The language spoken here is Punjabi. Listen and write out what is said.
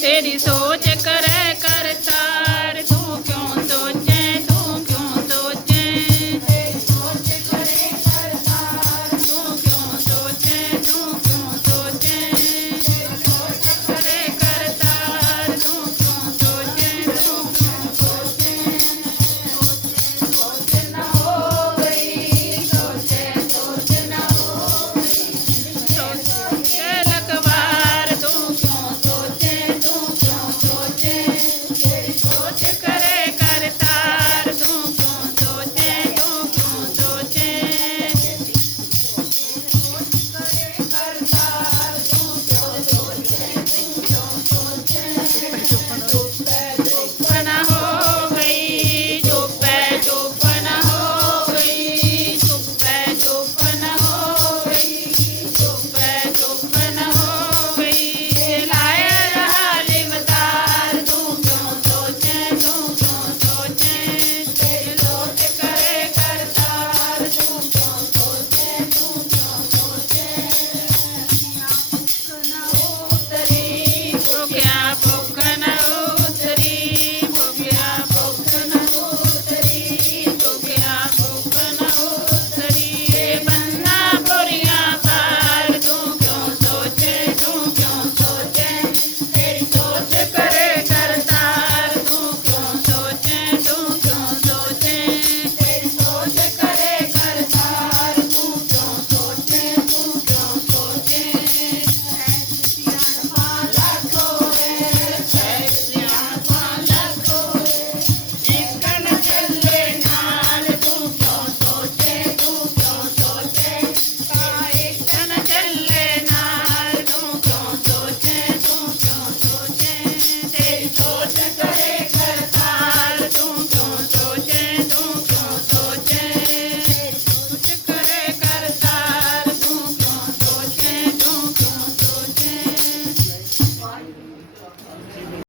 ਤੇਰੀ ਸੋਚ ਕਰੇ